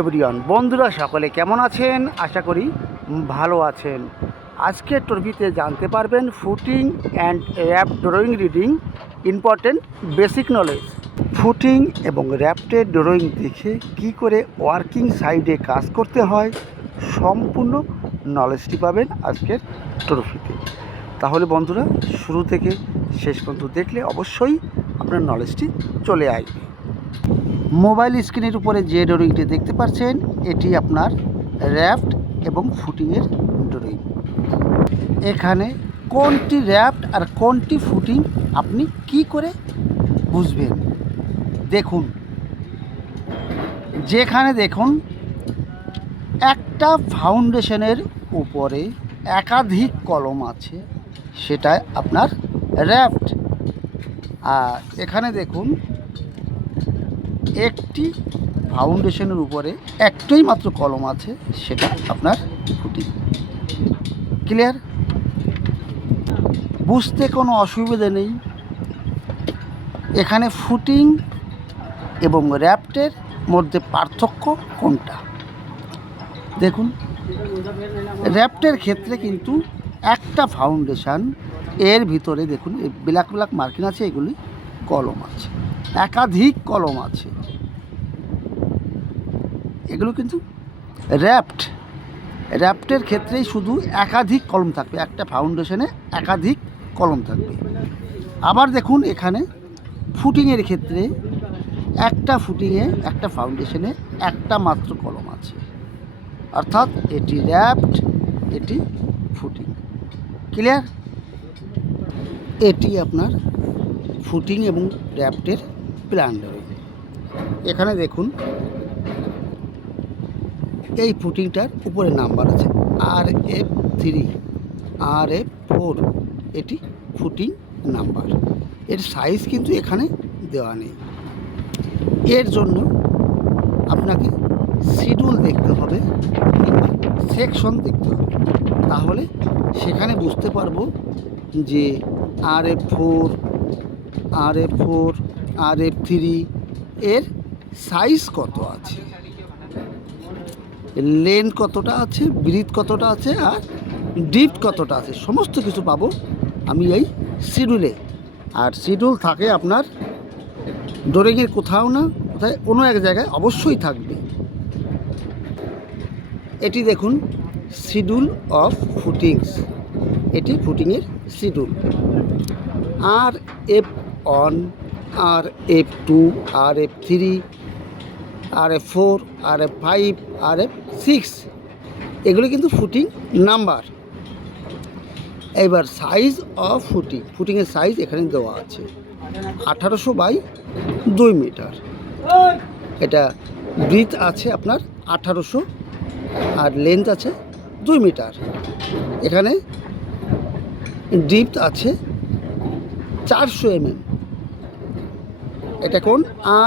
Everyone, বন্ধুরা সকলে কেমন আছেন? আশা করি ভালো আছেন। আজকের টপিকে জানতে পারবেন footing and raft drawing reading important basic knowledge. Footing এবং র্যাপ্টের ড্রয়িং দেখে কি করে ওয়ার্কিং সাইডে কাজ করতে হয় সম্পূর্ণ নলেজটি পাবেন আজকের টপিকে। তাহলে বন্ধুরা শুরু থেকে শেষ পর্যন্ত দেখলে অবশ্যই আপনার নলেজটি চলে আসবে। মোবাইল স্ক্রিনের উপরে যে ড্রয়িংটি দেখতে পাচ্ছেন এটি আপনার র্যাপ্ট এবং ফুটিংয়ের ড্রয়িং। এখানে কোনটি র্যাপ্ট আর কোনটি ফুটিং আপনি কি করে বুঝবেন? দেখুন, যেখানে দেখুন একটা ফাউন্ডেশনের উপরে একাধিক কলম আছে সেটা আপনার র্যাপ্ট। আর এখানে দেখুন একটি ফাউন্ডেশনের উপরে একটাই মাত্র কলম আছে সেটা আপনার ফুটিং। ক্লিয়ার? বুঝতে কোনো অসুবিধা নেই। এখানে ফুটিং এবং র্যাপ্টের মধ্যে পার্থক্য কোনটা দেখুন। র্যাপ্টের ক্ষেত্রে কিন্তু একটা ফাউন্ডেশন, এর ভিতরে দেখুন ব্ল্যাক ব্ল্যাক মার্কিং আছে, এগুলি কলম আছে, একাধিক কলম আছে, এগুলো কিন্তু র্যাপ্টের ক্ষেত্রেই শুধু একাধিক কলম থাকবে, একটা ফাউন্ডেশনে একাধিক কলম থাকবে। আবার দেখুন এখানে ফুটিংয়ের ক্ষেত্রে একটা ফুটিংয়ে একটা ফাউন্ডেশনে একটা মাত্র কলম আছে, অর্থাৎ এটি র্যাপ্ট, এটি ফুটিং। ক্লিয়ার? এটি আপনার ফুটিং এবং র্যাপ্টের প্ল্যান ড্রয়িং। এখানে দেখুন এই ফুটিংটার উপরে নাম্বার আছে RF3, RF4, এটি ফুটিং নাম্বার। এর সাইজ কিন্তু এখানে দেওয়া নেই। এর জন্য আপনাকে শিডিউল দেখতে হবে, সেকশন দেখতে হবে, তাহলে সেখানে বুঝতে পারবো যে RF4, RF3 এর সাইজ কত আছে, লেন্থ কতটা আছে, ব্রিথ কতটা আছে, আর ডিপথ কতটা আছে, সমস্ত কিছু পাবো আমি এই শিডিউলে। আর শিডিউল থাকে আপনার ড্রয়িংয়ের কোথাও না কোথায় কোনো এক জায়গায় অবশ্যই থাকবে। এটি দেখুন শিডিউল অফ ফুটিংস, এটি ফুটিংয়ের schedule. RF1, RF2, RF3, RF4, RF5, RF6, এগুলো কিন্তু ফুটিং নাম্বার। এবার সাইজ অফ ফুটিংয়ের সাইজ এখানে দেওয়া আছে 1800 বাই 2 মিটার। এটা ব্রিথ আছে আপনার 1800 আর লেন্থ আছে 2 মিটার। এখানে ডিপথ আছে 400 mm। এটা কোন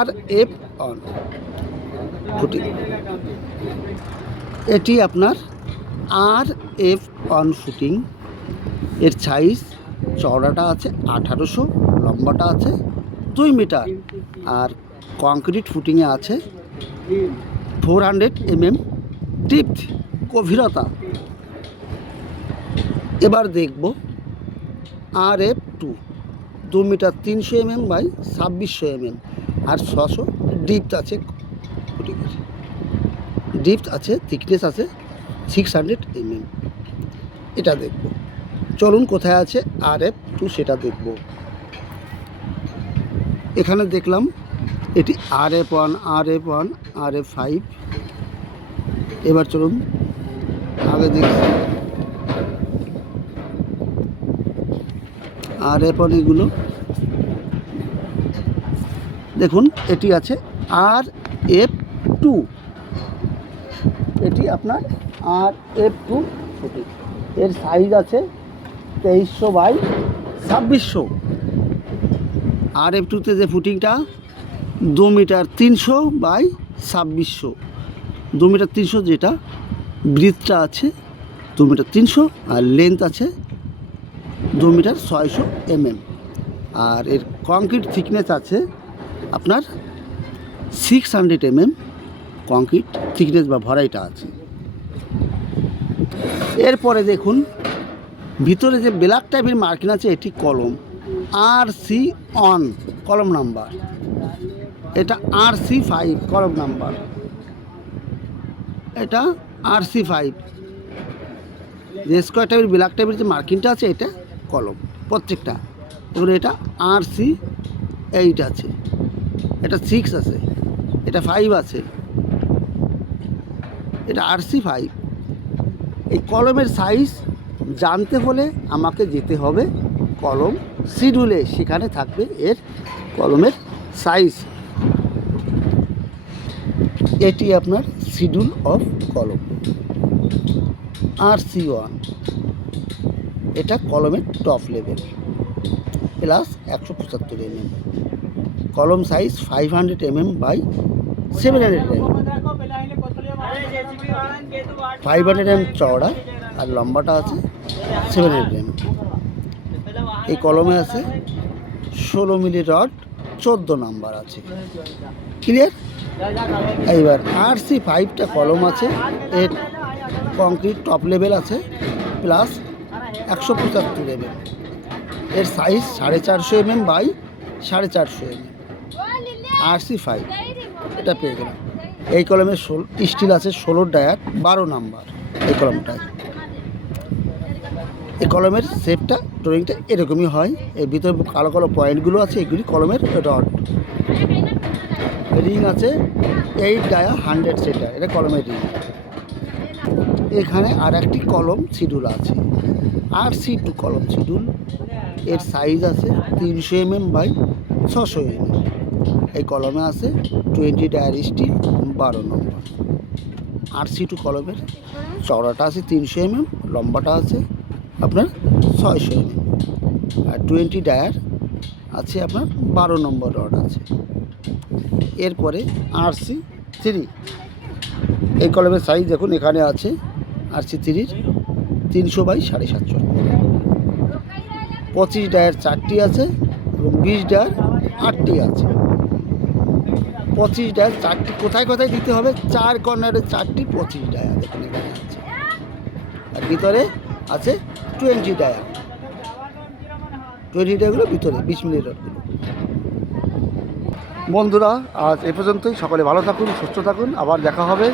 RF1 ফুটিং। এটি আপনার RF1 ফুটিং। এর সাইজ চওড়াটা আছে 1800, লম্বাটা আছে 2 মিটার, আর কংক্রিট ফুটিংয়ে আছে 400 mm ডিপথ, গভীরতা। এবার দেখব RF2, 2 metre 300 mm by 2600 mm, আর 600 ডিপথ আছে ফুটিংয়ের। ডিপথ আছে, থিকনেস আছে 600 mm। এটা দেখব। চলুন কোথায় আছে RF2 সেটা দেখব। এখানে দেখলাম এটি RF1, RF1, RF5। এবার চলুন আগে দেখছি RF1 এগুলো দেখুন। এটি আছে RF2, এটি আপনার RF2 ফুটিং। এর সাইজ আছে 2300 বাই 2600। RF2তে যে ফুটিংটা 2 মিটার 300 বাই 2600, 2 মিটার 300, যেটা ব্রিথটা আছে 2 মিটার 300 আর লেন্থ আছে 2 মিটার 600 mm। আর এর কংক্রিট থিকনেস আছে আপনার 600 mm কংক্রিট থিকনেস বা ভরাইটা আছে। এরপরে দেখুন ভিতরে যে ব্ল্যাক টাইপের মার্কিং আছে, এটি কলম RC অন কলম নাম্বার, এটা RC5 কলম নাম্বার, এটা RC5। যে স্কোয়ার টাইপের ব্ল্যাক টাইপের যে মার্কিংটা আছে এটা কলম প্রত্যেকটা। এগুলো এটা RC8 আছে, এটা 6 আছে, এটা 5 আছে, এটা RC5। এই কলমের সাইজ জানতে হলে আমাকে যেতে হবে কলম শিডিউলে, সেখানে থাকবে এর কলমের সাইজ। এটি আপনার শিডিউল অফ কলম RC1, এটা কলমের টপ লেভেল প্লাস 175 mm, কলম size 500 mm by 700 mm, 500 mm চওড়া আর লম্বাটা আছে 700 mm। এই কলমে আছে 16 মিলি রড, 14 নাম্বার আছে। ক্লিয়ার? এইবার RC5টা কলম আছে, এর কংক্রিট টপ লেভেল আছে প্লাস 175 mm, এর size 450 mm by 450 mm। RC5 এটা পেয়ে গেলাম। এই কলমে স্টিল আছে 16 ডায়ার, 12 নাম্বার এই কলমটায়। এই কলমের শেপটা ড্রয়িংটা এরকমই হয়। এর ভিতরে কালো কালো পয়েন্টগুলো আছে, এগুলি কলমের রড। রিং আছে 8 ডায়া 100 সেটার, এটা কলমের রিং। এখানে আর একটি কলম শিডিউল আছে RC2 কলম শিডিউল, এর সাইজ আছে 300 mm বাই 600 mm। এই কলমে আছে 20 ডায়ার স্টিল, 12 নম্বর। RC2 কলমের চওড়াটা আছে 300 mm, লম্বাটা আছে আপনার 600 mm, আর 20 ডায়ার আছে আপনার 12 নম্বর রড আছে। এরপরে RC3, এই কলমের সাইজ দেখুন এখানে আছে RC3-র 300 বাই 750, 25 ডায়ার 4টি আছে এবং 20 ডায়ার 8টি আছে। 25 ডায়ার 4টি কোথায় কোথায় দিতে হবে, 4 কর্নারে 4টি 25 ডায়ার দেখুন এখানে আছে, আর ভিতরে আছে 20 ডায়ার। 20 ডায়ারগুলো ভিতরে 20 মিলি রডগুলো। বন্ধুরা আজ এ পর্যন্তই। সকলে ভালো থাকুন, সুস্থ থাকুন, আবার দেখা হবে।